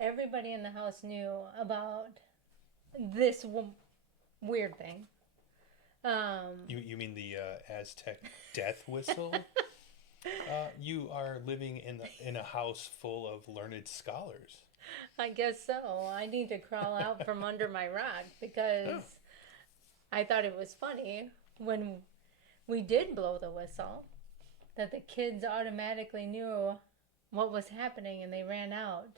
everybody in the house knew about this weird thing. You mean the Aztec death whistle? You are living in a house full of learned scholars. I guess so. I need to crawl out from under my rock because I thought it was funny when we did blow the whistle that the kids automatically knew what was happening and they ran out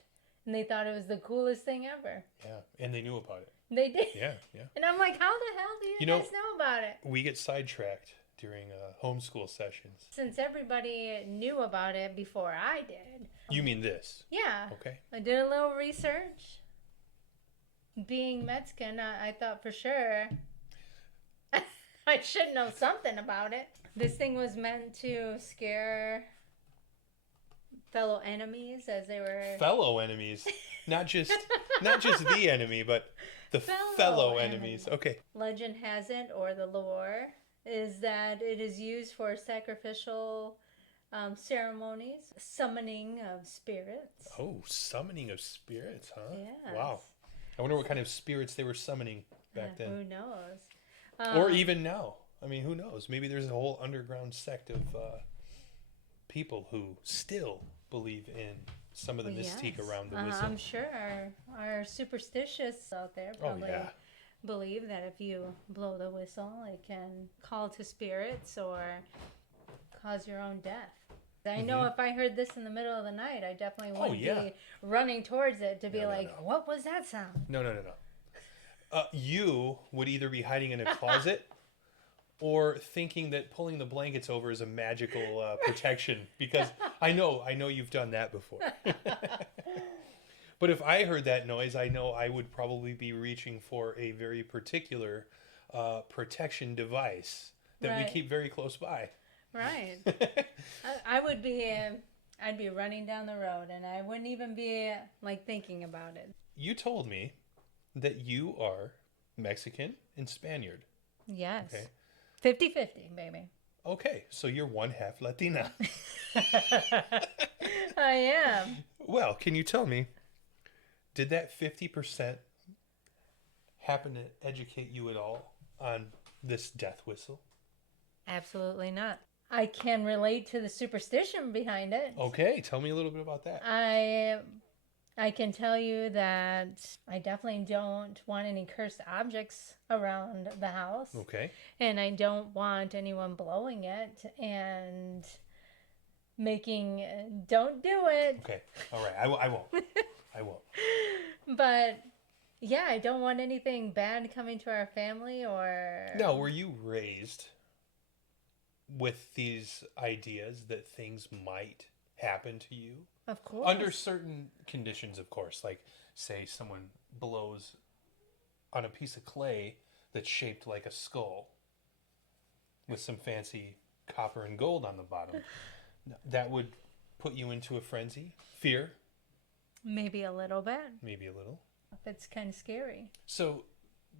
and they thought it was the coolest thing ever. Yeah, and they knew about it. They did. Yeah. And I'm like, how the hell do you guys know about it? We get sidetracked during homeschool sessions. Since everybody knew about it before I did. You mean this? Yeah. Okay. I did a little research. Being Mexican, I thought for sure I should know something about it. This thing was meant to scare fellow enemies as they were... Fellow enemies. Not just the enemy, but the fellow enemies. Okay. Legend has it, or the lore, is that it is used for sacrificial ceremonies, summoning of spirits. Oh, summoning of spirits, huh? Yes. Wow. I wonder what kind of spirits they were summoning back then. Who knows? Or even now. I mean, who knows? Maybe there's a whole underground sect of people who still believe in some of the mystique around the whistle. I'm sure our superstitious out there probably believe that if you blow the whistle, it can call to spirits or cause your own death. I know if I heard this in the middle of the night, I definitely would be running towards it to be what was that sound? No. You would either be hiding in a closet or thinking that pulling the blankets over is a magical protection, because I know you've done that before. But if I heard that noise, I know I would probably be reaching for a very particular protection device that we keep very close by. Right. I'd be running down the road and I wouldn't even be thinking about it. You told me that you are Mexican and Spaniard. Yes. Okay. 50-50, baby. Okay, so you're one half Latina. I am. Well, can you tell me, did that 50% happen to educate you at all on this death whistle? Absolutely not. I can relate to the superstition behind it. Okay, tell me a little bit about that. I can tell you that I definitely don't want any cursed objects around the house. Okay. And I don't want anyone blowing it and making... Don't do it. Okay. All right. I won't. I won't. But, yeah, I don't want anything bad coming to our family or... Now, were you raised with these ideas that things might happen to you? Of course. Under certain conditions, of course. Like, say someone blows on a piece of clay that's shaped like a skull with some fancy copper and gold on the bottom. That would put you into a frenzy? Fear? Maybe a little bit. Maybe a little. It's kind of scary. So,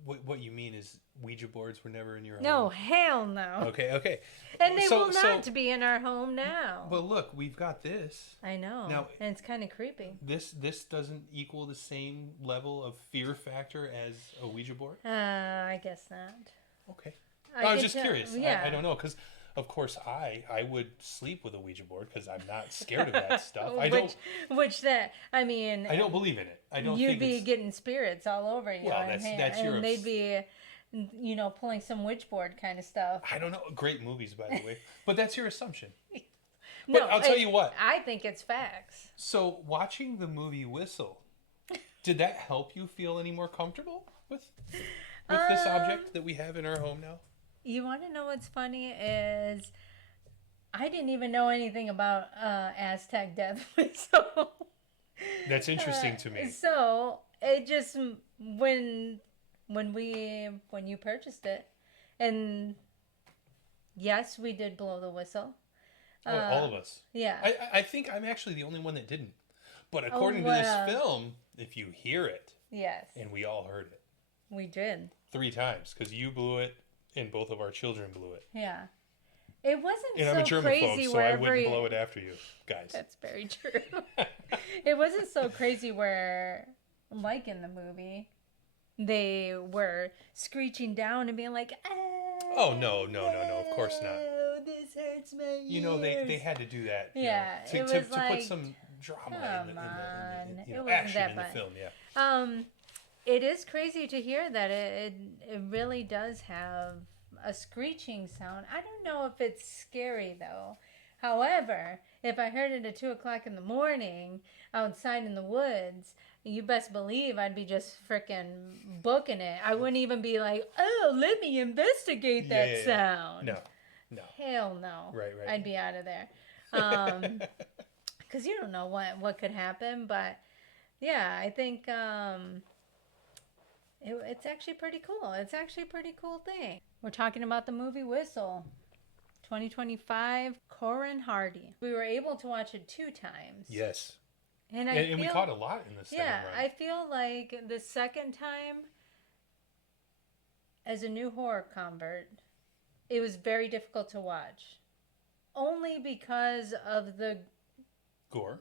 what you mean is Ouija boards were never in your home? No, hell no. Okay. And they will not be in our home now. Well, look, we've got this. I know. Now, and it's kind of creepy. This doesn't equal the same level of fear factor as a Ouija board? I guess not. Okay. I was just curious. Yeah. I don't know, because... Of course, I would sleep with a Ouija board because I'm not scared of that stuff. I don't believe in it. I don't. You'd be getting spirits all over you. Well, that's your. And they'd be, pulling some witchboard kind of stuff. I don't know. Great movies, by the way. But that's your assumption. No, but I'll tell you what. I think it's facts. So, watching the movie Whistle, did that help you feel any more comfortable with this object that we have in our home now? You want to know what's funny is I didn't even know anything about Aztec death whistle. That's interesting to me. So it just when you purchased it, and yes, we did blow the whistle. All of us. Yeah. I think I'm actually the only one that didn't. But according to this film, if you hear it, yes, and we all heard it, we did 3 times because you blew it. And both of our children blew it. Yeah. It wasn't And I'm a so germaphobe, crazy so where I wouldn't blow it after you, guys. That's very true. It wasn't so crazy where, like in the movie, they were screeching down and being like, oh, no, of course not. This hurts my ears. You know, they had to do that. Yeah, you know, it was to like, put some drama in the it wasn't action that in the bad. film, yeah. It is crazy to hear that it really does have a screeching sound. I don't know if it's scary though. However, if I heard it at 2:00 in the morning outside in the woods, you best believe I'd be just freaking booking it. I wouldn't even be like, oh, let me investigate that sound. No. Hell no. Right. I'd be out of there. Because you don't know what could happen. But yeah, I think it's actually pretty cool. It's actually a pretty cool thing. We're talking about the movie Whistle. 2025, Corin Hardy. We were able to watch it 2 times. Yes. And we caught a lot in the second run. I feel like the second time, as a new horror convert, it was very difficult to watch. Only because of the Gore.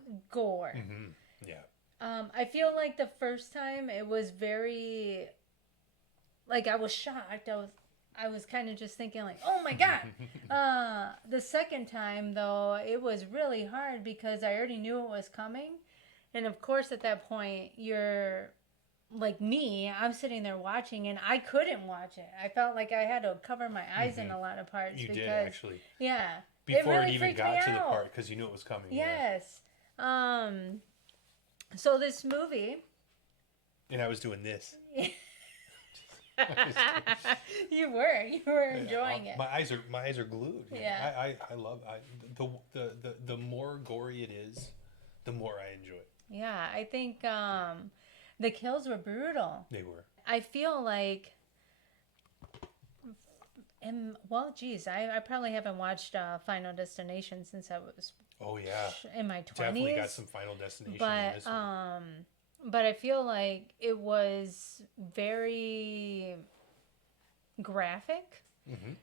Mm-hmm. Yeah. I feel like the first time it was very, like, I was shocked. I was kind of just thinking like, oh my God. The second time though, it was really hard because I already knew it was coming. And of course at that point you're like me, I'm sitting there watching and I couldn't watch it. I felt like I had to cover my eyes in a lot of parts. You because, did actually. Yeah. Before really it even got to the part because you knew it was coming. Yes. Yeah. So this movie. And I was doing this. You were enjoying it. My eyes are glued. Yeah. I love the more gory it is, the more I enjoy it. Yeah, I think the kills were brutal. They were. I feel like, I probably haven't watched Final Destination since I was. Oh yeah. In my 20s. Definitely got some Final Destination in this one. But I feel like it was very graphic. Mm-hmm.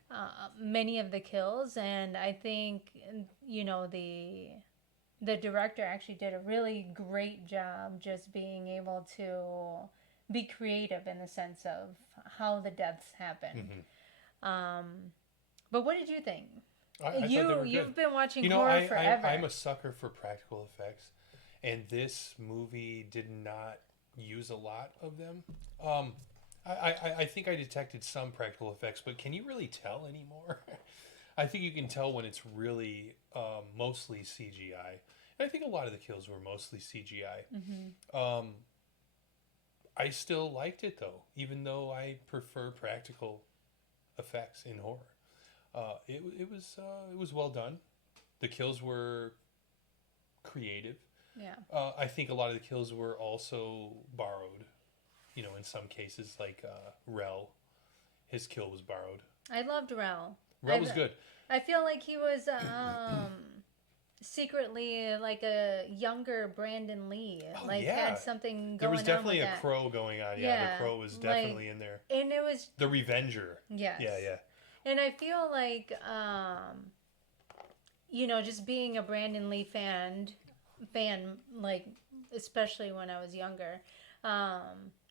Many of the kills, and I think the director actually did a really great job just being able to be creative in the sense of how the deaths happen. Mm-hmm. But what did you think? You've been watching horror forever. I'm a sucker for practical effects, and this movie did not use a lot of them. I think I detected some practical effects, but can you really tell anymore? I think you can tell when it's really mostly CGI. And I think a lot of the kills were mostly CGI. Mm-hmm. I still liked it though, even though I prefer practical effects in horror. It was well done. The kills were creative. Yeah. I think a lot of the kills were also borrowed. In some cases, like Rel, his kill was borrowed. I loved Rel. Rel was good. I feel like he was secretly like a younger Brandon Lee. Had something going on. There was definitely a crow going on. Yeah, the crow was definitely in there. And it was the Revenger. Yes. Yeah. And I feel like just being a Brandon Lee fan, like especially when I was younger,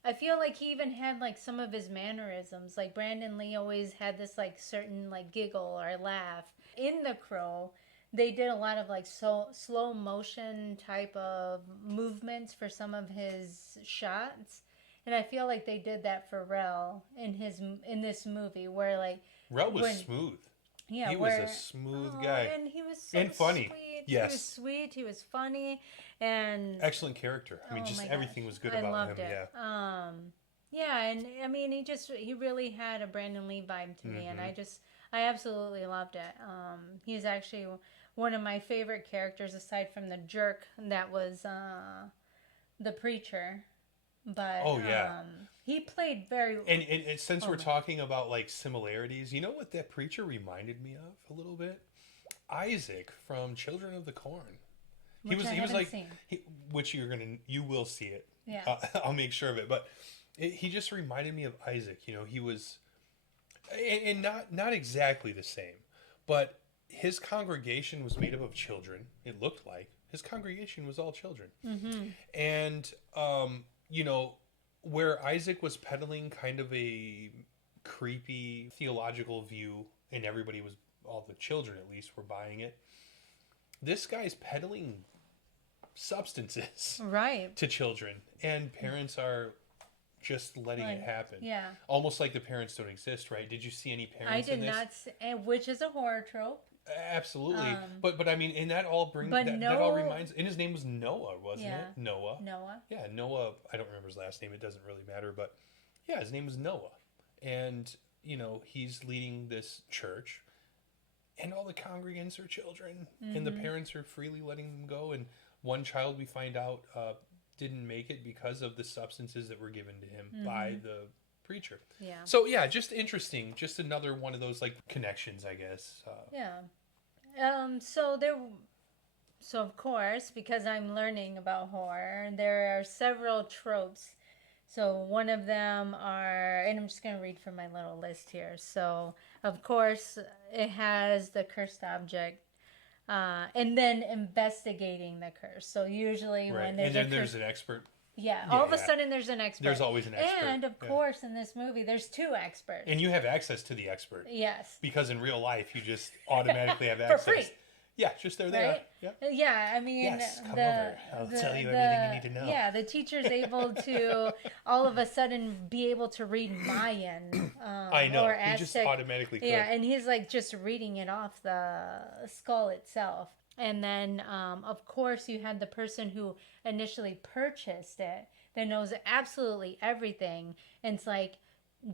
I feel like he even had like some of his mannerisms. Like Brandon Lee always had this like certain like giggle or laugh. In The Crow, they did a lot of like slow motion type of movements for some of his shots. And I feel like they did that for Rel in this movie where like Rel was smooth. Yeah, he was a smooth guy. And he was so funny. Sweet. Yes. He was sweet, he was funny, and excellent character. I mean, just everything was good about him. It. Yeah. And I mean, he really had a Brandon Lee vibe to me, and I absolutely loved it. He's actually one of my favorite characters aside from the jerk that was the preacher. But he played very. And since we're talking about like similarities, you know what that preacher reminded me of a little bit? Isaac from Children of the Corn. Which he was like, which you will see it. Yeah, I'll make sure of it. But he just reminded me of Isaac. He was, and not exactly the same, but his congregation was made up of children. It looked like his congregation was all children. And, you know, where Isaac was peddling kind of a creepy theological view, and everybody was, all the children at least, were buying it. This guy's peddling substances to children, and parents are just letting it happen. Yeah. Almost like the parents don't exist, right? Did you see any parents I did in this? not, which is a horror trope. Absolutely. But I mean, and that all brings, that all reminds, and his name was Noah, wasn't it? Noah. Yeah, Noah, I don't remember his last name, it doesn't really matter, but yeah, his name was Noah. And, you know, he's leading this church, and all the congregants are children, and the parents are freely letting them go, and one child, we find out, didn't make it because of the substances that were given to him by the preacher. Yeah. So yeah, just interesting. Just another one of those like connections, I guess. So of course, because I'm learning about horror, there are several tropes. So one of them are, and I'm just going to read from my little list here. So of course, it has the cursed object. And then investigating the curse. So usually when there's an expert. Yeah, all of a sudden there's an expert. There's always an expert. And of course in this movie there's two experts. And you have access to the expert. Yes. Because in real life you just automatically have access. For free. Yeah, just they're there. Right? Yeah, I mean, yes, come over. I'll tell you everything you need to know. Yeah, the teacher's able to all of a sudden be able to read Mayan. I know. Or Aztec. He just automatically could. Yeah, and he's like just reading it off the skull itself. And then, of course, you had the person who initially purchased it that knows absolutely everything. And it's like,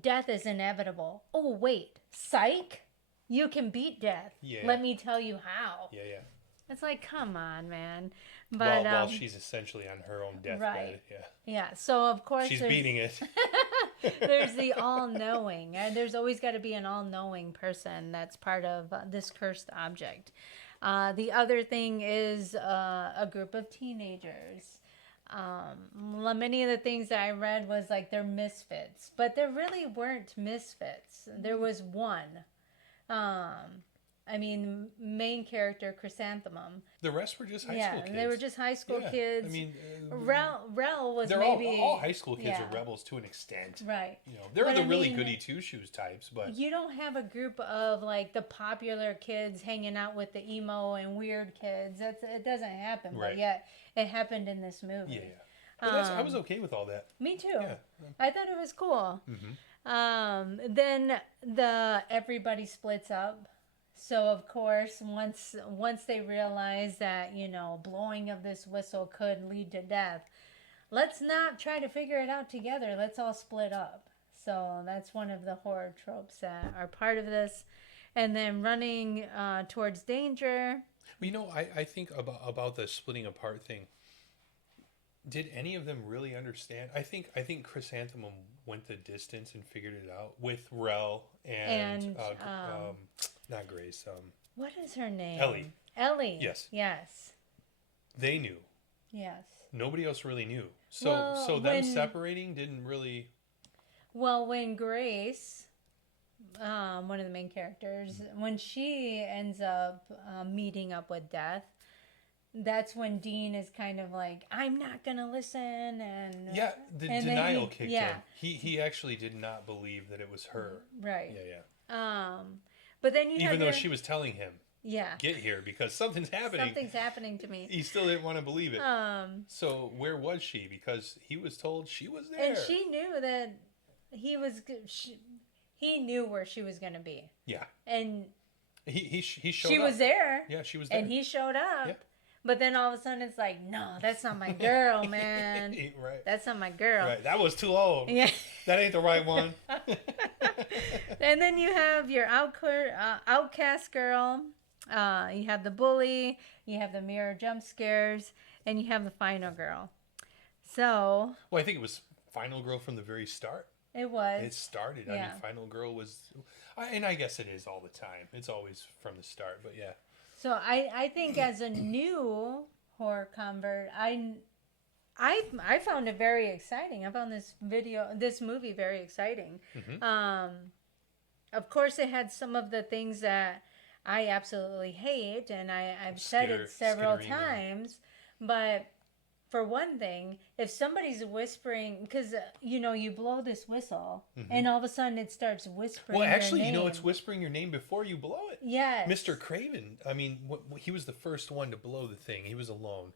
death is inevitable. Oh, wait, psych? You can beat death. Yeah. Let me tell you how. Yeah. It's like, come on, man. But while she's essentially on her own deathbed. Right. Yeah. So of course she's beating it. There's the all-knowing, and there's always got to be an all-knowing person that's part of this cursed object. The other thing is a group of teenagers. Many of the things that I read was like they're misfits, but there really weren't misfits. There was one. I mean, main character, Chrysanthemum. The rest were just high school kids. Yeah, they were just high school kids. I mean, Rel was maybe... all high school kids are rebels to an extent. Right. You know, they're the really goody two-shoes types, but... You don't have a group of, like, the popular kids hanging out with the emo and weird kids. It doesn't happen, but yet it happened in this movie. Yeah. I was okay with all that. Me too. Yeah. I thought it was cool. Then everybody splits up. So of course, once they realize that, you know, blowing of this whistle could lead to death, let's not try to figure it out together. Let's all split up. So that's one of the horror tropes that are part of this. And then running towards danger. Well, you know, I think about the splitting apart thing. Did any of them really understand? I think Chrysanthemum went the distance and figured it out with Rel and not Grace. What is her name? Ellie. Yes. They knew. Yes. Nobody else really knew. So them separating didn't really. Well, when Grace, one of the main characters, when she ends up meeting up with Death. That's when Dean is kind of like, I'm not going to listen. And the denial kicked in. He actually did not believe that it was her. Right. Yeah. But then even though she was telling him, get here because something's happening. Something's happening to me. He still didn't want to believe it. So where was she? Because he was told she was there. And she knew that he knew where she was going to be. Yeah. And he showed up. She was there. Yeah, she was there. And he showed up. Yep. But then all of a sudden it's like, no, that's not my girl, man. Right. That's not my girl. Right. That was too old. Yeah. That ain't the right one. And then you have your outcast girl. You have the bully. You have the mirror jump scares. And you have the final girl. So. Well, I think it was final girl from the very start. It was. It started. Yeah. I mean, final girl was. And I guess it is all the time. It's always from the start. But yeah. So I think as a new horror convert, I found it very exciting. I found this movie very exciting. Of course, it had some of the things that I absolutely hate, and I've said it several skittering times, but for one thing, if somebody's whispering, because you blow this whistle, and all of a sudden it starts whispering. Well, actually, your name. it's whispering your name before you blow it. Yes. Mr. Craven. I mean, he was the first one to blow the thing. He was alone,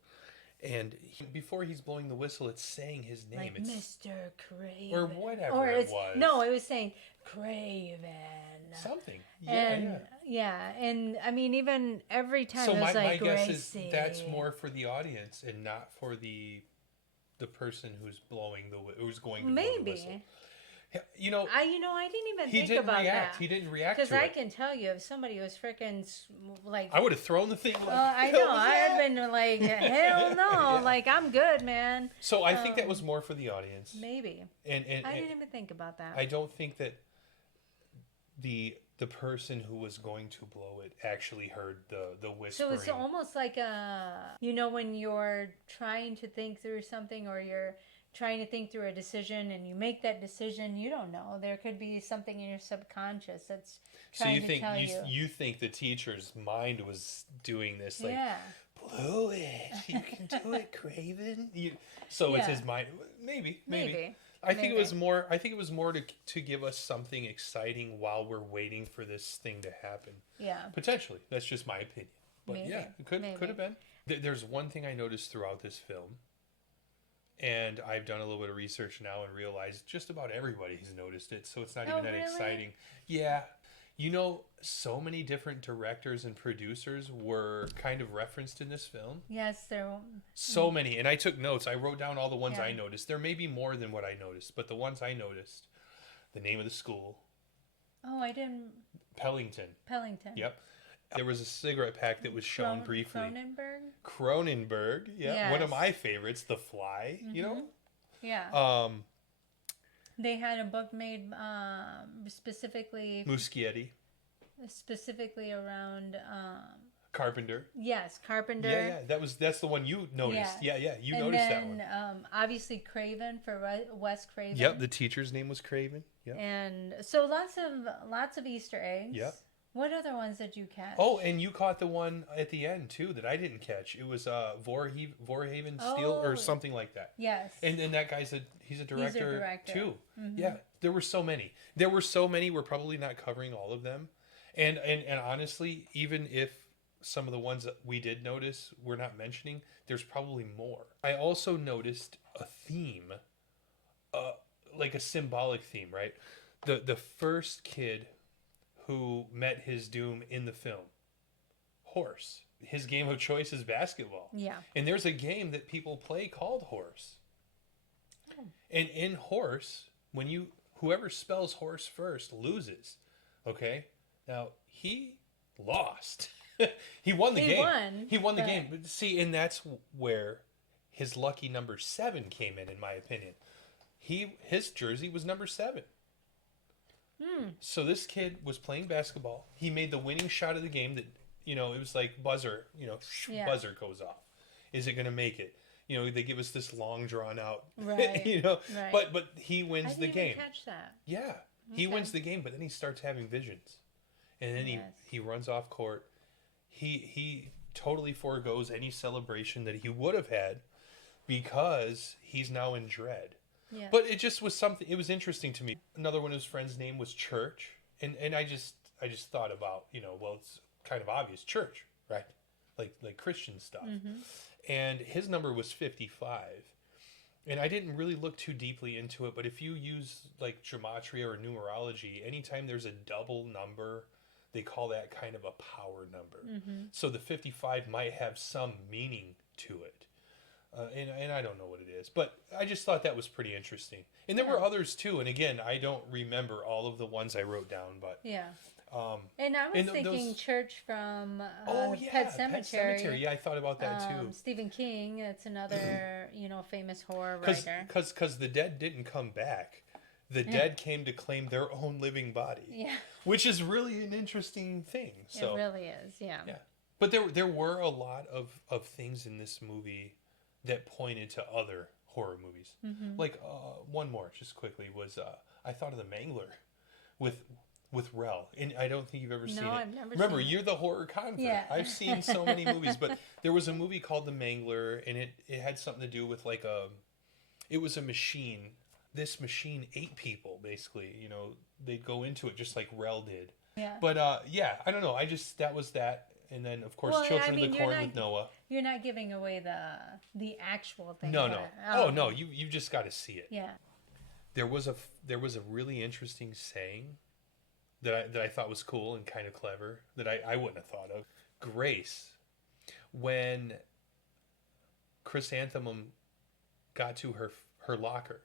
and before he's blowing the whistle, it's saying his name. Like it's Mr. Craven, or whatever or it was. No, it was saying Craven. Something. Yeah, and I mean, even every time so it was my like guess is Gracie. that's more for the audience and not for the person who's blowing who's going to blow the whistle. Maybe. I didn't even think about that. He didn't react because to I it. can tell you if somebody was freaking like. I would have thrown the thing. Like, I know. I've been like, hell no. Like, I'm good, man. So I think that was more for the audience. Maybe. And I didn't even think about that. I don't think that the person who was going to blow it actually heard the whispering. So it's almost like when you're trying to think through something, or you're trying to think through a decision, and you make that decision, you don't know. There could be something in your subconscious that's trying to tell you. You think the teacher's mind was doing this, like, yeah. blow it, you can do it, Craven. It's his mind. Maybe. I think it was more. I think it was more to give us something exciting while we're waiting for this thing to happen. Yeah. Potentially, that's just my opinion. But Maybe. yeah, it could have been. There's one thing I noticed throughout this film, and I've done a little bit of research now and realized just about everybody's noticed it. So it's not even that exciting. Yeah. So many different directors and producers were kind of referenced in this film. Yes, there. So many, and I took notes. I wrote down all the ones I noticed. There may be more than what I noticed, but the ones I noticed: the name of the school. Oh, I didn't. Pellington. Yep. There was a cigarette pack that was shown briefly. Cronenberg. Yeah, yes. One of my favorites, The Fly. Mm-hmm. Yeah. They had a book made specifically. Muschietti. Specifically around. Carpenter. Yes, Carpenter. Yeah. That's the one you noticed. Yeah. You noticed that one. Obviously Craven for Wes Craven. Yep, the teacher's name was Craven. Yep. And so lots of Easter eggs. Yep. What other ones did you catch? Oh, and you caught the one at the end too that I didn't catch. It was Vorhaven Steel or something like that. Yes. And that guy's he's a director too. Mm-hmm. Yeah, there were so many. We're probably not covering all of them. And honestly, even if some of the ones that we did notice we're not mentioning, there's probably more. I also noticed a theme, like a symbolic theme, right? The first kid who met his doom in the film, Horse. His game of choice is basketball. Yeah. And there's a game that people play called Horse. Oh. And in Horse, whoever spells horse first loses. Okay? Now, he lost. He won the game. He won the game. But see, and that's where his lucky number 7 came in my opinion. His jersey was number 7. So this kid was playing basketball. He made the winning shot of the game that, it was like buzzer, buzzer goes off. Is it going to make it? They give us this long drawn out, right. Right. But he wins the game. I didn't catch that. Yeah. He wins the game, but then he starts having visions. And then he runs off court. He totally forgoes any celebration that he would have had because he's now in dread. Yeah. But it just was something. It was interesting to me. Another one of his friends' name was Church, and I just thought about it's kind of obvious, church, right? Like Christian stuff. Mm-hmm. And his number was 55, and I didn't really look too deeply into it. But if you use like gematria or numerology, anytime there's a double number, they call that kind of a power number. Mm-hmm. So the 55 might have some meaning to it. And I don't know what it is, but I just thought that was pretty interesting. And there were others too. And again, I don't remember all of the ones I wrote down, but yeah. And I was thinking Church from Pet Sematary. Pet Sematary. Yeah, I thought about that too. Stephen King. It's another famous horror writer. Because the dead didn't come back. The dead came to claim their own living body. Yeah. Which is really an interesting thing. So, it really is. Yeah. Yeah. But there were a lot of things in this movie that pointed to other horror movies. Mm-hmm. Like one more, just quickly, was I thought of The Mangler with with Rel, and I don't think you've ever seen it. No, I've never Remember, seen it. you're the horror convert. Yeah. I've seen so many movies, but there was a movie called The Mangler, and it had something to do with like it was a machine. This machine ate people, basically. You know, they'd go into it just like Rel did. Yeah. But yeah, I don't know. that was that. And then, of course, Children of the Corn with Noah. You're not giving away the actual thing. No. Oh, no. You just got to see it. Yeah. There was a really interesting saying that I thought was cool and kind of clever that I wouldn't have thought of. Grace, when Chrysanthemum got to her locker,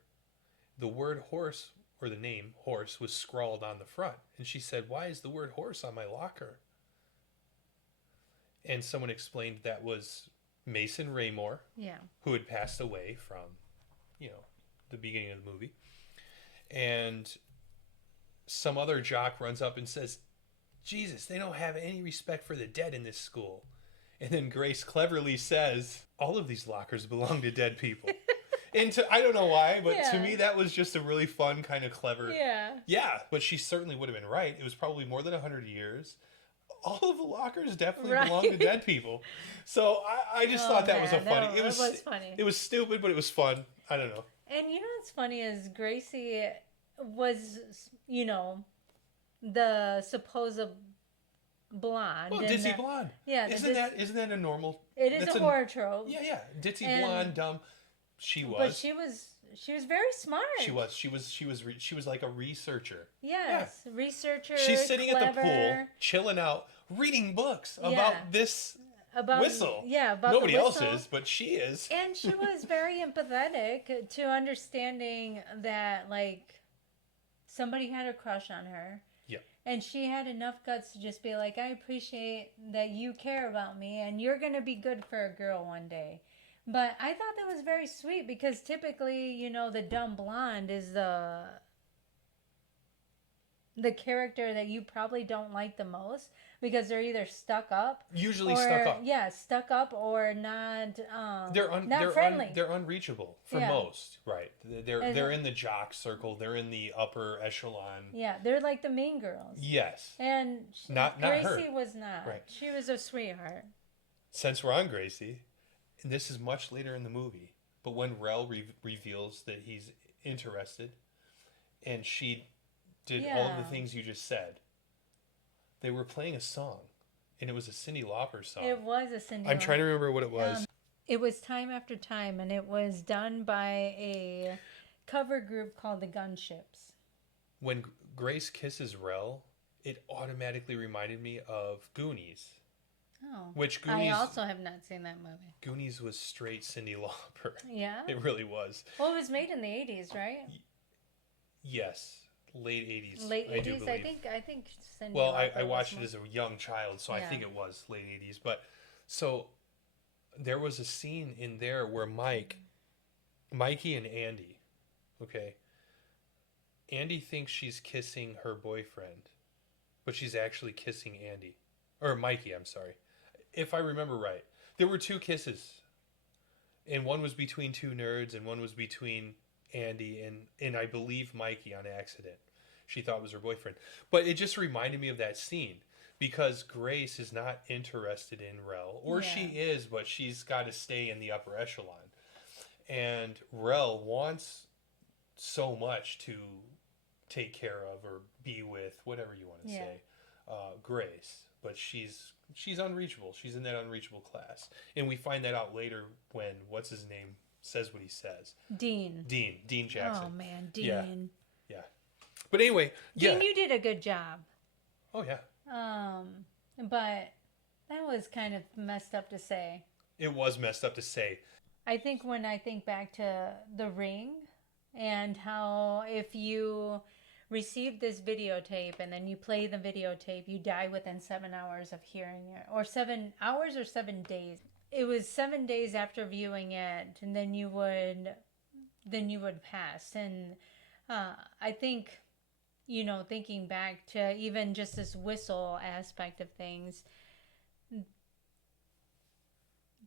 the word horse, or the name horse, was scrawled on the front, and she said, "Why is the word horse on my locker?" And someone explained that was Mason Raymore, who had passed away from, the beginning of the movie. And some other jock runs up and says, "Jesus, they don't have any respect for the dead in this school." And then Grace cleverly says, "All of these lockers belong to dead people." And I don't know why, but to me that was just a really fun, kind of clever. Yeah. Yeah, but she certainly would have been right. It was probably more than 100 years. All of the lockers definitely belong to dead people. So I just thought that was funny. It was funny. It was stupid, but it was fun. I don't know. And you know what's funny is Gracie was, the supposed blonde. Well, Ditzy blonde. Yeah. Isn't that a normal? It is a horror trope. Yeah. Ditzy blonde, dumb. She was. But she was very smart. She was like a researcher. Yes, yeah. Researcher. She's sitting clever. at the pool, chilling out, reading books about this whistle. Yeah, about nobody the whistle. else is, but she is. And she was very empathetic to understanding that, like, somebody had a crush on her. Yeah. And she had enough guts to just be like, "I appreciate that you care about me, and you're gonna be good for a girl one day." But I thought that was very sweet because typically, the dumb blonde is the character that you probably don't like the most because they're either stuck up. Usually stuck up. Yeah, stuck up or not. They're friendly. They're unreachable for most, right? They're in the jock circle. They're in the upper echelon. Yeah, they're like the mean girls. Yes. And not Gracie her. Was not. Right. She was a sweetheart. Since we're on Gracie. And this is much later in the movie, but when Rel reveals that he's interested, and she did all of the things you just said, they were playing a song, and it was a Cyndi Lauper song. It was a Cyndi Lauper. I'm trying to remember what it was. It was Time After Time, and it was done by a cover group called the Gunships. When Grace kisses Rel, it automatically reminded me of Goonies. Oh. Which Goonies, I also have not seen that movie. Goonies was straight Cyndi Lauper. Yeah? It really was. Well, it was made in the 80s, right? Yes. Late 80s. Late 80s? I do believe. I think Cyndi Well, Lauper I watched it as a young child, so I think it was late 80s. But, so, there was a scene in there where Mikey and Andy, okay, Andy thinks she's kissing her boyfriend, but she's actually kissing Andy. Or Mikey, I'm sorry. If I remember right. There were two kisses. And one was between two nerds, and one was between Andy and I believe Mikey on accident. She thought it was her boyfriend. But it just reminded me of that scene. Because Grace is not interested in Rel. Or she is, but she's got to stay in the upper echelon. And Rel wants so much to take care of or be with, whatever you want to say, Grace. But she's unreachable. She's in that unreachable class. And we find that out later when, what's his name, says what he says. Dean Jackson. Oh, man, Dean. Yeah. But anyway, Dean, you did a good job. Oh, yeah. But that was kind of messed up to say. It was messed up to say. I think when I think back to The Ring and how if you receive this videotape and then you play the videotape, you die within 7 hours of hearing it. Or 7 hours or 7 days. It was 7 days after viewing it, and then you would pass. And I think, thinking back to even just this whistle aspect of things,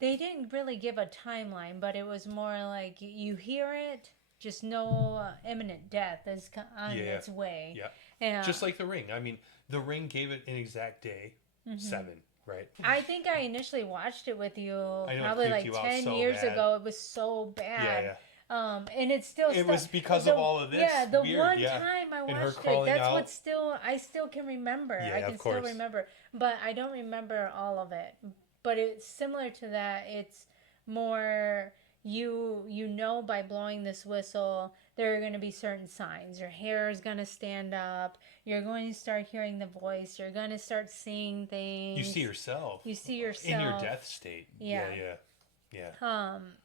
they didn't really give a timeline, but it was more like you hear it just know imminent death is on its way. Yeah. And, just like The Ring. I mean, The Ring gave it an exact day, 7, right? I think I initially watched it with you I know, probably like 10 years ago. It was so bad. Yeah. And it's still... It was because of all of this. Yeah, the one time I watched it, that's out. what I still can remember. Yeah, I can still remember. But I don't remember all of it. But it's similar to that. It's more... You know by blowing this whistle, there are going to be certain signs. Your hair is going to stand up. You're going to start hearing the voice. You're going to start seeing things. You see yourself. In your death state. Yeah.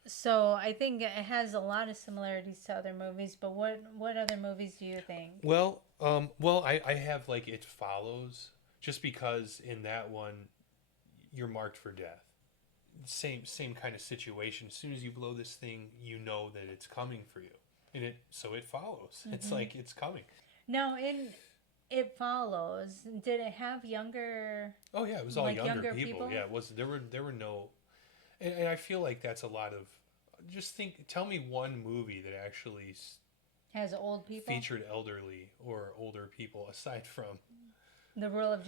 So I think it has a lot of similarities to other movies, but what other movies do you think? Well, I have like It Follows, just because in that one, you're marked for death. Same kind of situation. As soon as you blow this thing, you know that it's coming for you, and it follows. Mm-hmm. It's like it's coming. Now, in It Follows, did it have younger? Oh yeah, it was all younger people. Yeah, it was. There were no, and I feel like that's a lot of. Tell me one movie that actually has old people, featured elderly or older people, aside from. The Rule of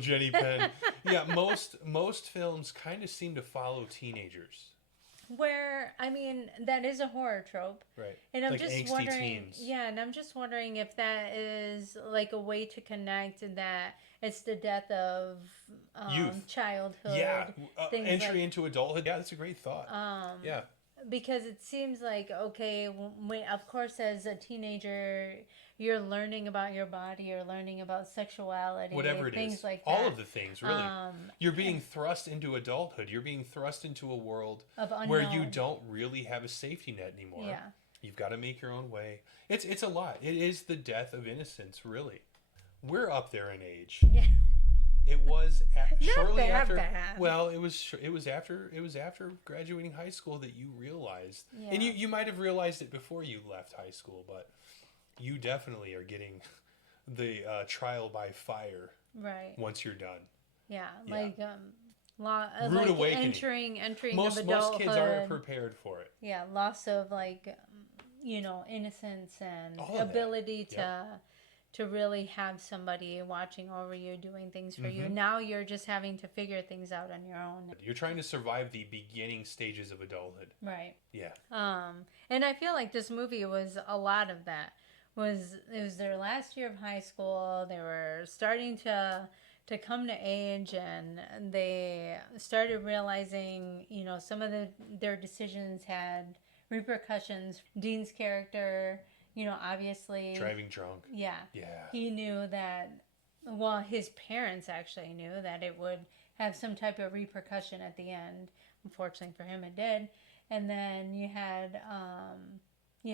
Jenny Penn. Yeah, most films kind of seem to follow teenagers. Where, I mean, that is a horror trope. Right. And I'm like just angsty wondering... teens. Yeah, and I'm just wondering if that is like a way to connect that it's the death of youth, childhood. Yeah, entry into adulthood. Yeah, that's a great thought. Yeah. Because it seems like, okay, of course, as a teenager... You're learning about your body. You're learning about sexuality. Whatever it things is. Like that. All of the things, really. You're being thrust into adulthood. You're being thrust into a world where you don't really have a safety net anymore. Yeah. You've got to make your own way. It's a lot. It is the death of innocence, really. We're up there in age. Yeah. It was shortly after. Bad. Well, it was after graduating high school that you realized, and you might have realized it before you left high school, but. You definitely are getting the trial by fire, right? Once you're done, like rude awakening. entering most of adulthood. Most kids aren't prepared for it. Yeah, loss of innocence and ability to really have somebody watching over you, doing things for you. Now you're just having to figure things out on your own. You're trying to survive the beginning stages of adulthood, right? Yeah. And I feel like this movie was a lot of that. It was their last year of high school. They were starting to come to age, and they started realizing, some of their decisions had repercussions. Dean's character, obviously driving drunk. Yeah. He knew that. Well, his parents actually knew that it would have some type of repercussion at the end. Unfortunately for him, it did. And then you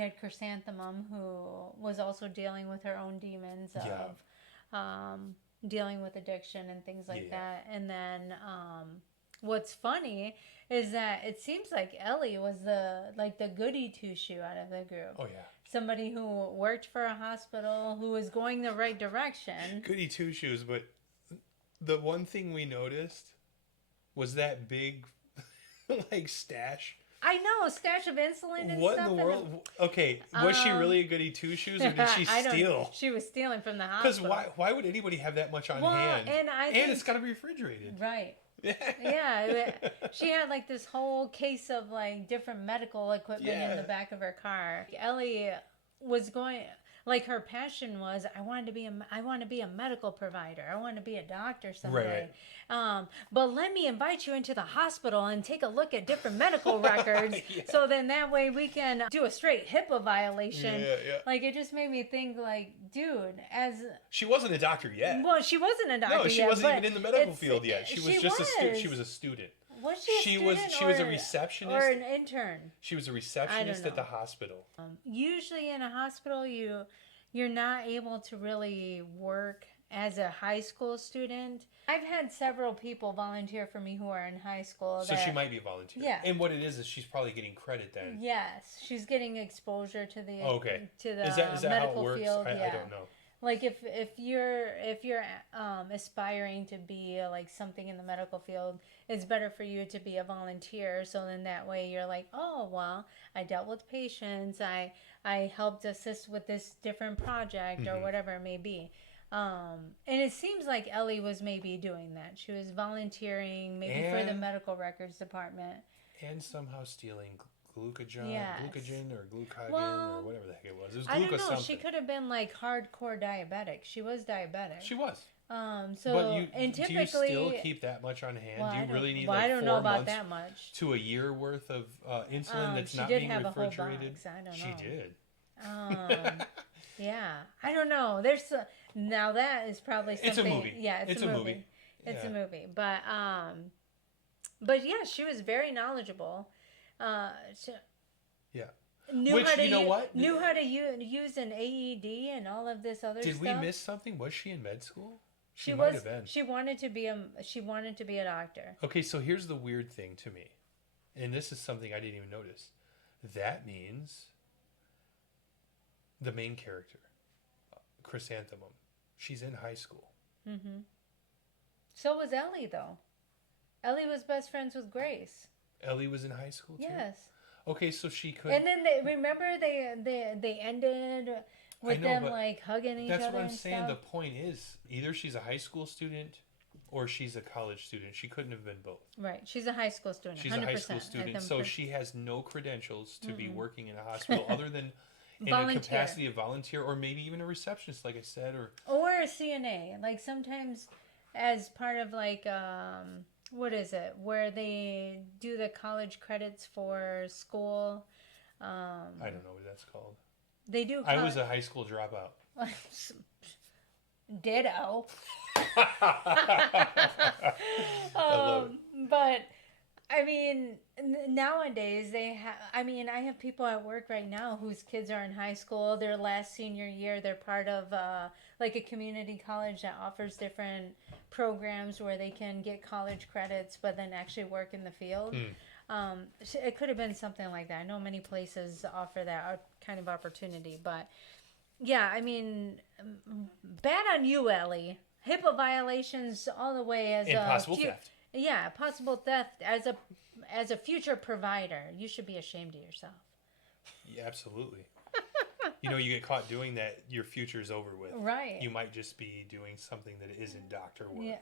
had Chrysanthemum, who was also dealing with her own demons of dealing with addiction and things like that. And then what's funny is that it seems like Ellie was the goody two-shoe out of the group. Oh, yeah. Somebody who worked for a hospital, who was going the right direction. Goody two-shoes, but the one thing we noticed was that big, stash. I know, a stash of insulin and what stuff. What in the world? Okay, was she really a goody two-shoes, or did she steal? She was stealing from the hospital. Because why would anybody have that much on hand? And it's got to be refrigerated. Right. Yeah. She had this whole case of different medical equipment in the back of her car. Ellie was going... her passion was, I want to be a medical provider. I want to be a doctor someday. Right. But let me invite you into the hospital and take a look at different medical records. So then that way we can do a straight HIPAA violation. Yeah. It just made me think, dude, as... She wasn't a doctor yet. Well, she wasn't a doctor yet. No, she wasn't even in the medical field yet. She was just she was a student. Was she a student? She was a receptionist. Or an intern? She was a receptionist at the hospital. Usually in a hospital, you're not able to really work as a high school student. I've had several people volunteer for me who are in high school. So she might be a volunteer. Yeah. And what it is she's probably getting credit then. Yes. She's getting exposure to the okay. to the is that medical how it works? field. I don't know. Like if you're aspiring to be like something in the medical field, it's better for you to be a volunteer. So then that way you're like, oh well, I dealt with patients, I helped assist with this different project or whatever it may be. And it seems like Ellie was maybe doing that. She was volunteering maybe for the medical records department. And somehow stealing glucogen or glucogen or whatever the heck it was. It was I don't know. something. She could have been like hardcore diabetic. She was diabetic. She was. So and typically, do you still keep that much on hand? Well, do you really need I like don't 4 know about months that much to a year worth of insulin that's not being refrigerated? I don't know. She did. Yeah, I don't know. There's now that is probably something. It's a movie. Yeah, it's a movie. It's a movie, but yeah, she was very knowledgeable. Knew how to use an AED and all of this other stuff. Did we miss something? Was she in med school? She might have been. She wanted to be a doctor. Okay, so here's the weird thing to me, and this is something I didn't even notice. That means the main character, Chrysanthemum, she's in high school. Mm-hmm. So was Ellie, though. Ellie was best friends with Grace. Ellie was in high school too? Yes. Okay, so she could. And then they ended with them like hugging each other. That's what I'm and saying. stuff. The point is, either she's a high school student or she's a college student. She couldn't have been both. Right. She's a high school student. She's 100%. a high school student, so she has no credentials to be working in a hospital other than in volunteer. a capacity of volunteer or maybe even a receptionist, like I said, or a CNA. Like sometimes as part of like what is it? Where they do the college credits for school. I don't know what that's called. They do. I was a high school dropout. Ditto. But I mean, nowadays they have. I mean, I have people at work right now whose kids are in high school. Their last senior year, they're part of like a community college that offers different programs where they can get college credits, but then actually work in the field. It could have been something like that. I know many places offer that kind of opportunity, but yeah, I mean, bad on you, Ellie. HIPAA violations all the way as possible theft. Yeah, possible theft as a future provider. You should be ashamed of yourself. Yeah, absolutely. You get caught doing that, your future's over with. Right. You might just be doing something that isn't doctor work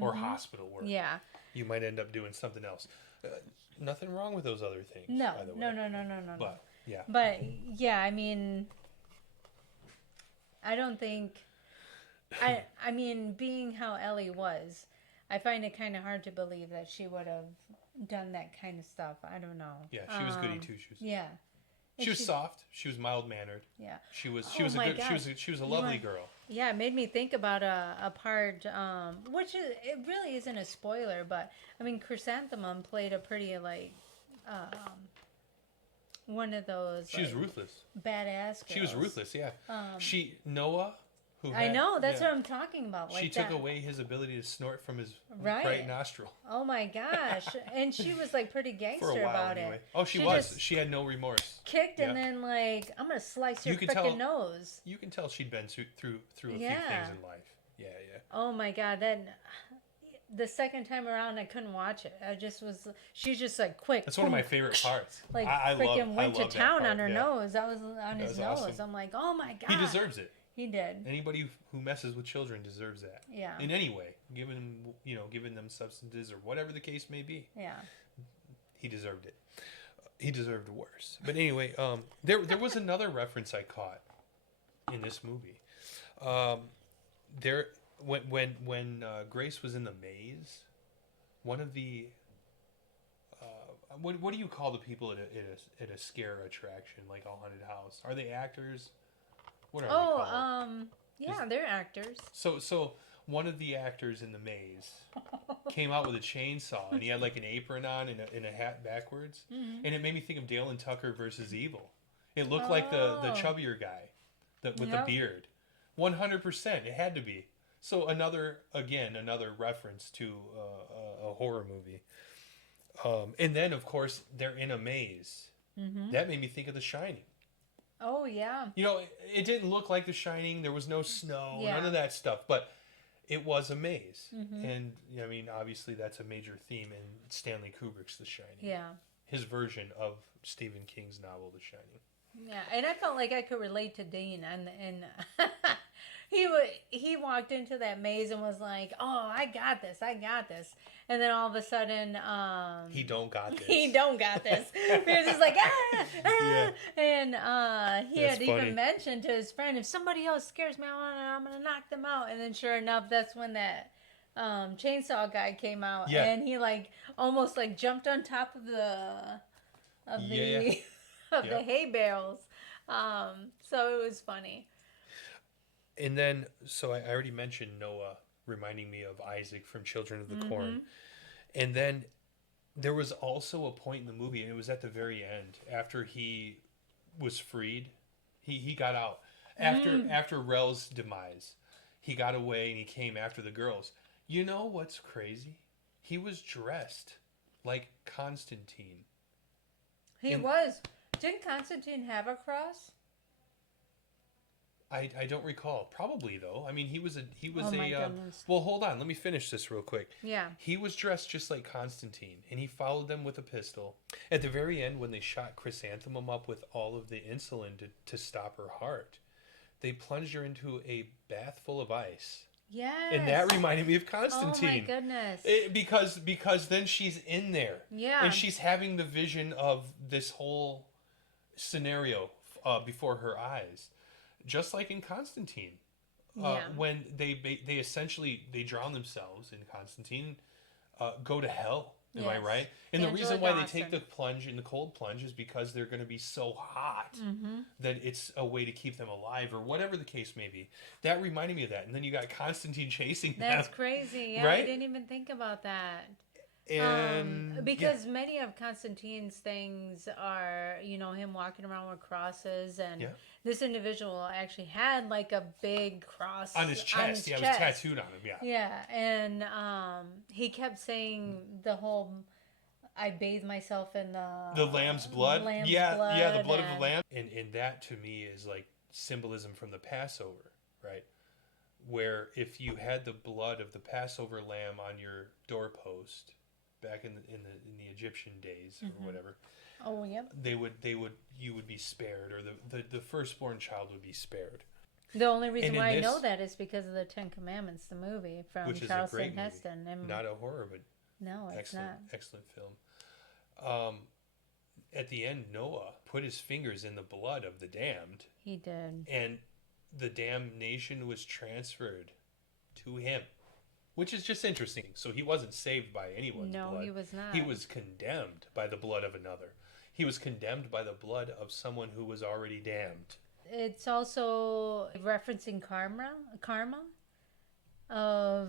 or hospital work. Yeah. You might end up doing something else. Nothing wrong with those other things. No, by the way. No. But yeah. But yeah, I mean, I don't think. I mean, being how Ellie was, I find it kind of hard to believe that she would have done that kind of stuff. I don't know. Yeah, she was goody two shoes. Yeah. She was soft. She was mild mannered. Yeah. She was a lovely girl. Yeah, it made me think about a part, which it really isn't a spoiler, but I mean, Chrysanthemum played a pretty like one of those. She was ruthless. Badass girls. She was ruthless. Yeah. Noah. I know, that's what I'm talking about. Like she took away his ability to snort from his right nostril. Oh my gosh. And she was like pretty gangster for a while, about anyway. it. Oh, she was. She had no remorse. Kicked and then like, I'm going to slice your freaking nose. You can tell she'd been through a few things in life. Yeah. Oh my God. Then the second time around, I couldn't watch it. She's just like quick. That's one of my favorite parts. Like freaking went to town on her nose. That was on his nose. Awesome. I'm like, oh my God. He deserves it. He did. Anybody who messes with children deserves that. Yeah. In any way, giving them substances or whatever the case may be. Yeah. He deserved it. He deserved worse. But anyway, there was another reference I caught in this movie. When Grace was in the maze, one of the what do you call the people at a scare attraction like a haunted house? Are they actors? What are they called? Yeah, they're actors. So one of the actors in the maze came out with a chainsaw, and he had like an apron on and a hat backwards, and it made me think of Dale and Tucker versus Evil. It looked like the chubbier guy, with the beard. 100%, it had to be. So another reference to a horror movie, and then of course they're in a maze. That made me think of The Shining. Oh, yeah. You know, it didn't look like The Shining. There was no snow, Yeah. none of that stuff. But it was a maze. Mm-hmm. And, I mean, obviously that's a major theme in Stanley Kubrick's The Shining. Yeah. His version of Stephen King's novel, The Shining. Yeah, and I felt like I could relate to Dean, and he walked into that maze and was like, "Oh, I got this, and then all of a sudden, He don't got this. he don't got this. He was just like, Yeah. and he That's had funny. even mentioned to his friend, if somebody else scares me, I'm gonna knock them out. And then sure enough, that's when that chainsaw guy came out, Yeah. and he like almost like jumped on top of the Yeah. the hay bales. So it was funny. And then, so I already mentioned Noah reminding me of Isaac from Children of the Corn. And then there was also a point in the movie, and it was at the very end, after he was freed. He got out. After Rel's demise, he got away and he came after the girls. You know what's crazy? He was dressed like Constantine. He was. Didn't Constantine have a cross? I don't recall. Probably though. I mean, he was Oh my goodness. well, hold on. Let me finish this real quick. Yeah. He was dressed just like Constantine, and he followed them with a pistol. At the very end, when they shot Chrysanthemum up with all of the insulin to stop her heart, they plunged her into a bath full of ice. Yes. And that reminded me of Constantine. Oh my goodness. Because then she's in there. Yeah. And she's having the vision of this whole scenario before her eyes. Just like in Constantine. When they essentially drown themselves in Constantine, go to hell. Am I right? And the reason why they take the plunge in the cold plunge is because they're going to be so hot that it's a way to keep them alive, or whatever the case may be. That reminded me of that. And then you got Constantine chasing them. That's crazy. Yeah, right? I didn't even think about that. And because many of Constantine's things are, him walking around with crosses, and this individual actually had like a big cross on his chest. It was tattooed on him. Yeah, and he kept saying the whole, "I bathe myself in the lamb's blood." blood the blood of the lamb. And that to me is like symbolism from the Passover, right? Where if you had the blood of the Passover lamb on your doorpost back in the Egyptian days or whatever. Oh, yep. You would be spared, or the firstborn child would be spared. The only reason why I know that is because of the Ten Commandments, the movie from Charleston Heston. And not a horror, but no, it's excellent, not. Excellent film. At the end, Noah put his fingers in the blood of the damned. He did. And the damnation was transferred to him. Which is just interesting. So he wasn't saved by anyone's blood. No, he was not. He was condemned by the blood of another. He was condemned by the blood of someone who was already damned. It's also referencing karma of,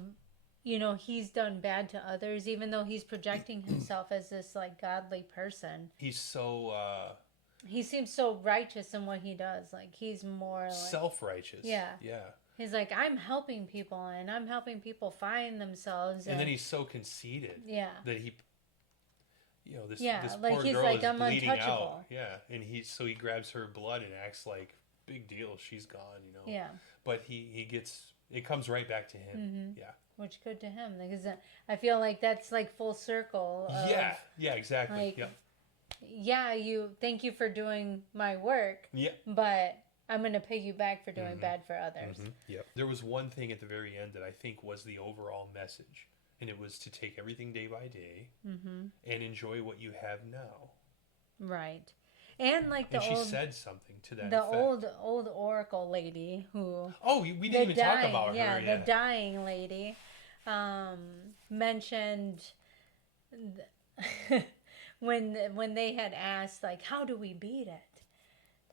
he's done bad to others, even though he's projecting himself as this like godly person. He's so... he seems so righteous in what he does. Like he's more like... self-righteous. Yeah. Yeah. He's like, I'm helping people, and I'm helping people find themselves. And then he's so conceited. Yeah. That he, this like poor he's girl like, is I'm bleeding untouchable. out. Yeah, and he grabs her blood and acts like, big deal, she's gone, Yeah. But it comes right back to him. Mm-hmm. Yeah. Which good to him, because I feel like that's like full circle. Of, yeah, exactly. Like, yep. Yeah, thank you for doing my work. Yeah. But I'm going to pay you back for doing bad for others. Yep. There was one thing at the very end that I think was the overall message, and it was to take everything day by day and enjoy what you have now. Right. And like she said something to that the effect. old oracle lady who... Oh, we didn't even talk about her. Yeah, the dying lady mentioned... when they had asked, like, how do we beat it?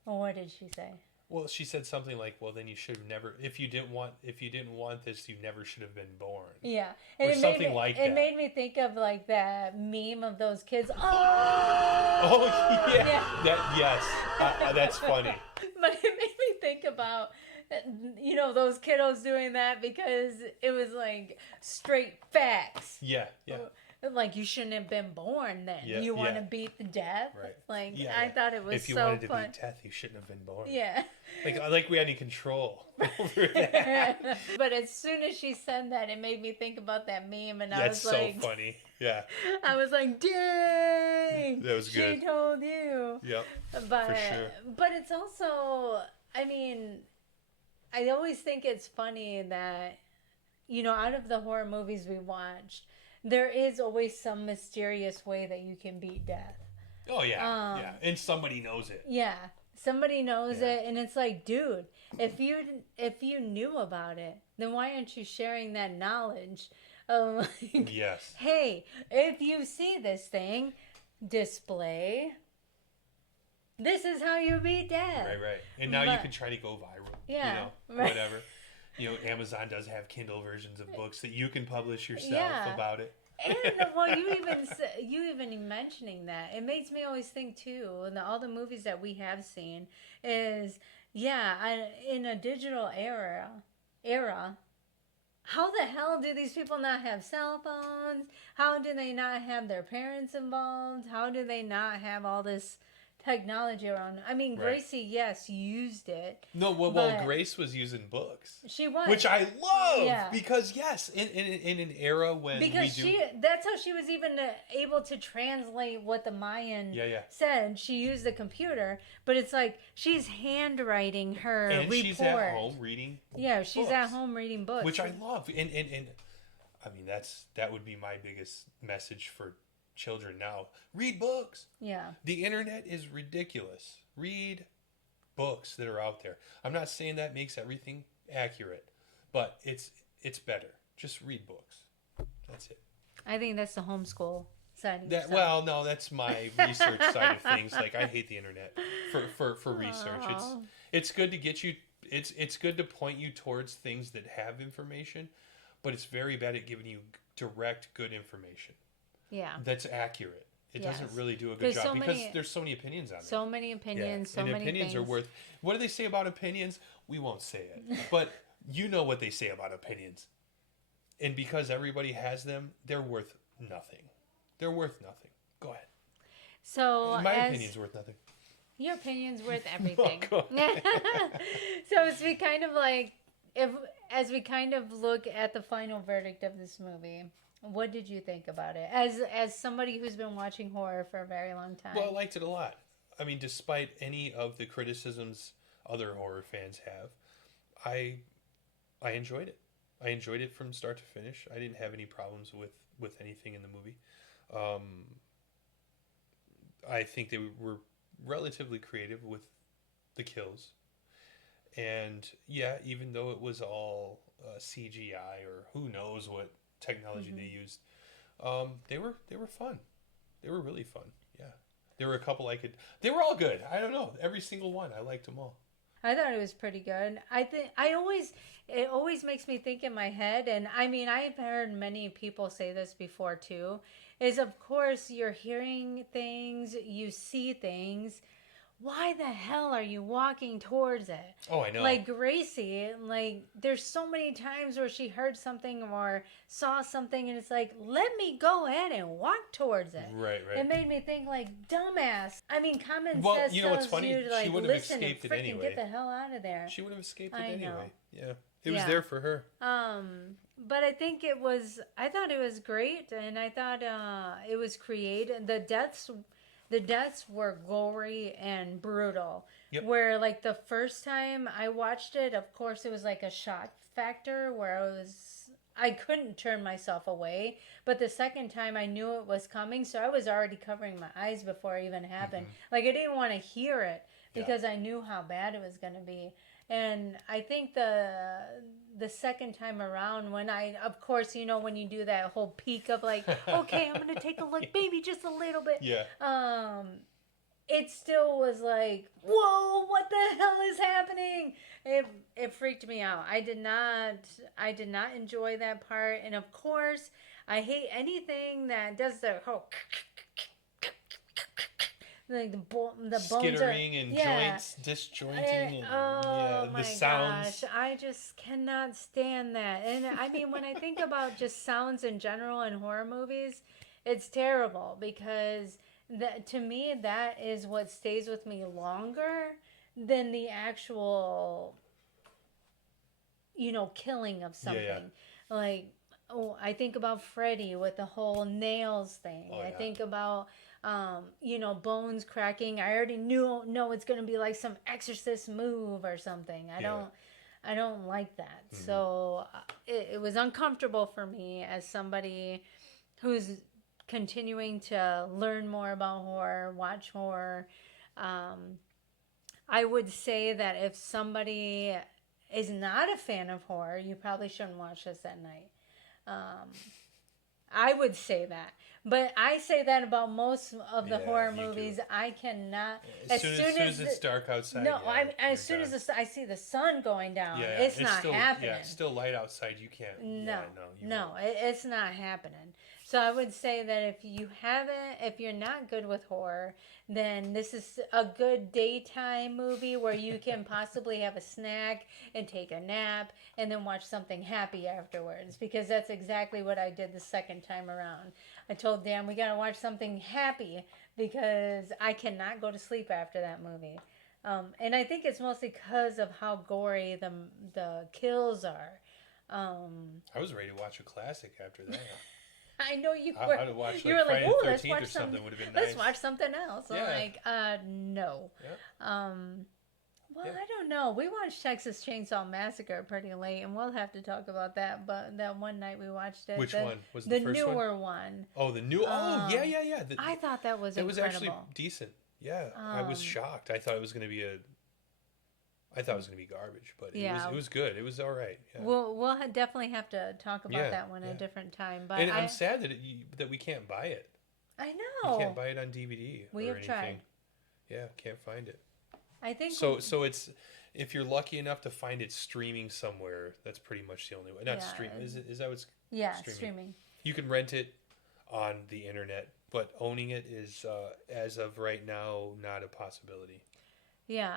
What did she say? Well, she said something like, "Well, then you should have never. If you didn't want this, you never should have been born." Yeah, and or something like that. It made me think of like that meme of those kids. Oh yeah. That's funny. But it made me think about those kiddos doing that because it was like straight facts. Yeah. like you shouldn't have been born then. Yeah, You want to yeah. beat the death? Right. Like, Yeah, I yeah. thought it was If you so wanted to fun. beat death, you shouldn't have been born. Yeah. Like we had any control over that. But as soon as she said that, it made me think about that meme, and I Yeah, was it's like, so funny. Yeah, I was like, dang, that was good. She told you. Yep, But for sure. but it's also, I mean, I always think it's funny that, you know, out of the horror movies we watched, there is always some mysterious way that you can beat death. Oh yeah, yeah, and somebody knows it. Yeah, somebody knows Yeah. it, and it's like, dude, if you knew about it, then why aren't you sharing that knowledge? Like, Yes. hey, if you see this thing, display. This is how you beat death. Right. And now you can try to go viral. Yeah, You know, right. whatever. You know, Amazon does have Kindle versions of books that you can publish yourself Yeah. about it. And well, you even mentioning that, it makes me always think too. And all the movies that we have seen is, in a digital era, how the hell do these people not have cell phones? How do they not have their parents involved? How do they not have all this technology around? I mean, Right. Gracie, yes, used it. No, well, But- Grace was using books. She was. Which I love Yeah. because yes, in an era when Because we do that's how she was even able to translate what the Mayan Yeah. said. She used the computer, but it's like she's handwriting her and report. she's at home reading. Yeah, she's books, at home reading books, which I love. And I mean that would be my biggest message for children now. Read books. Yeah, The internet is ridiculous. Read books that are out there. I'm not saying that makes everything accurate, but it's better. Just read books. That's it. I think that's the homeschool side. Of That stuff. well, no, that's my research side of things. Like I hate the internet for research. It's good to get you. It's good to point you towards things that have information, but it's very bad at giving you direct good information. Yeah, That's accurate. It doesn't Yes. really do a good There's job so because many- there's so many opinions on it. so many opinions, so and many opinions things. are worth. What do they say about opinions? We won't say it, but you know what they say about opinions. And because everybody has them, they're worth nothing. They're worth nothing. Go ahead. So My opinion's worth nothing. Your opinion's worth everything. Go ahead. So as we kind of as we kind of look at the final verdict of this movie, what did you think about it? As somebody who's been watching horror for a very long time. Well, I liked it a lot. I mean, despite any of the criticisms other horror fans have, I enjoyed it. I enjoyed it from start to finish. I didn't have any problems with anything in the movie. I think they were relatively creative with the kills. And yeah, even though it was all CGI or who knows what technology they used, they were fun. They were really fun. Yeah, there were a couple they were all good. I don't know, every single one. I liked them all. I thought it was pretty good. It always makes me think in my head, and I mean, I've heard many people say this before too, is of course you're hearing things, you see things. Why the hell are you walking towards it? Oh, I know. Like Gracie, like there's so many times where she heard something or saw something and it's like, let me go ahead and walk towards it. Right. It made me think like, dumbass. I mean, common Well, sense you know what's tells funny? you to like She wouldn't have listen and escaped it freaking anyway. get the hell out of there. She would have escaped it I know. anyway. Yeah. It was Yeah. there for her. But I thought it was great, and I thought it was creative. The deaths were gory and brutal. Yep. Where like the first time I watched it, of course it was like a shock factor where I couldn't turn myself away. But the second time I knew it was coming, so I was already covering my eyes before it even happened. Like I didn't want to hear it because I knew how bad it was going to be. And I think the second time around when of course, you know, when you do that whole peek of like, okay, I'm going to take a look, maybe just a little bit. Yeah. It still was like, whoa, what the hell is happening? It freaked me out. I did not enjoy that part. And of course, I hate anything that does the whole like the bones Skittering are and joints disjointing and my the sounds. gosh, I just cannot stand that. And I mean, when I think about just sounds in general in horror movies, It's terrible because to me, that is what stays with me longer than the actual, killing of something. Yeah. Like, I think about Freddy with the whole nails thing. Oh, I yeah. think about, bones cracking. I already know it's going to be like some exorcist move or something. I don't like that. Mm-hmm. So it was uncomfortable for me as somebody who's continuing to learn more about horror, watch horror. I would say that if somebody is not a fan of horror, you probably shouldn't watch this at night. I would say that. But I say that about most of the horror movies. I cannot. As soon as it's dark outside. No, as soon as I see the sun going down, it's not still, happening. Yeah, it's still light outside. You can't. No, it's not happening. So I would say that if you're not good with horror, then this is a good daytime movie where you can possibly have a snack and take a nap and then watch something happy afterwards, because that's exactly what I did the second time around. I told Dan, we got to watch something happy because I cannot go to sleep after that movie. And I think it's mostly because of how gory the kills are. I was ready to watch a classic after that. I know you were. I'd watch like you were like, Friday the 13th let's watch or something. Would have been let's nice. watch something else. I'm like, no. Yeah. Well, I don't know. We watched Texas Chainsaw Massacre pretty late, and we'll have to talk about that. But that one night we watched it. Which one was the first newer one? Oh, the new. Yeah. I thought that was incredible. It was actually decent. Yeah, I was shocked. I thought it was going to be garbage, but it was good. It was all right. Yeah. We'll definitely have to talk about that one at a different time. But I'm sad that we can't buy it. I know. You can't buy it on DVD. We have tried. Yeah, can't find it. I think so. It's if you're lucky enough to find it streaming somewhere, that's pretty much the only way. Not streaming. Is that what's streaming? You can rent it on the internet, but owning it is as of right now not a possibility. Yeah,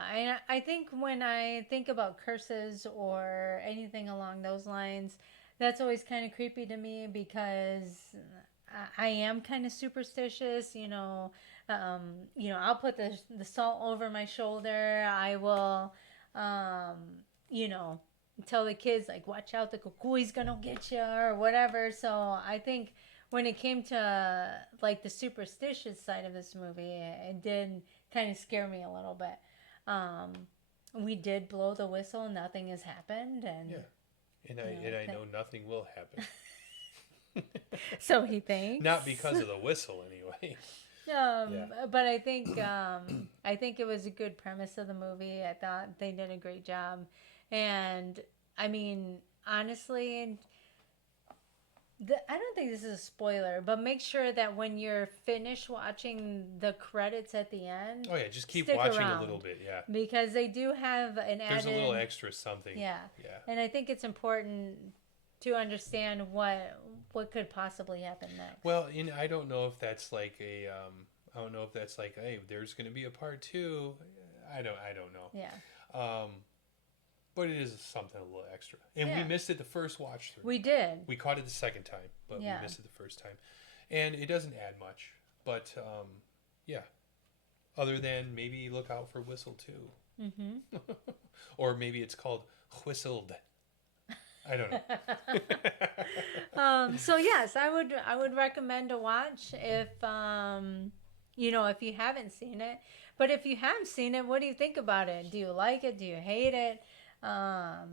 I think when I think about curses or anything along those lines, that's always kind of creepy to me because I am kind of superstitious. I'll put the salt over my shoulder. I will, tell the kids, like, watch out, the kukui's gonna get you or whatever. So I think when it came to, like, the superstitious side of this movie, it did kind of scare me a little bit. We did blow the whistle. Nothing has happened, and I know nothing will happen. So he thinks. Not because of the whistle, anyway. But I think it was a good premise of the movie. I thought they did a great job, and I mean, honestly, I don't think this is a spoiler, but make sure that when you're finished watching the credits at the end, just keep watching a little bit, because they do have an added. There's a little extra something. Yeah. And I think it's important to understand what could possibly happen next. Well, I don't know if that's like hey, there's going to be a part 2. I don't know. Yeah. But it is something a little extra. And we missed it the first watch through. We did. We caught it the second time, but we missed it the first time. And it doesn't add much. But, other than maybe look out for Whistle 2. Mm-hmm. Or maybe it's called Whistled. I don't know. So, yes, I would recommend to watch if you haven't seen it. But if you have seen it, what do you think about it? Do you like it? Do you hate it? Are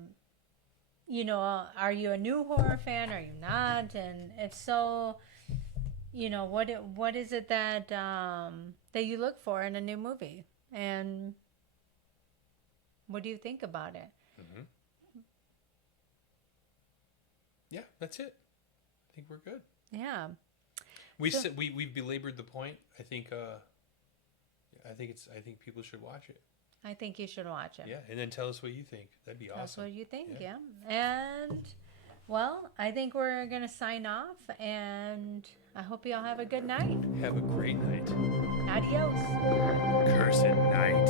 you a new horror fan? Are you not? And if so, what is it that that you look for in a new movie? And what do you think about it? Mm-hmm. Yeah, that's it. I think we're good. Yeah. We belabored the point. I think people should watch it. I think you should watch it. Yeah, and then tell us what you think. That'd be awesome. That's what you think, yeah. And, well, I think we're going to sign off, and I hope you all have a good night. Have a great night. Adios. Cursed night.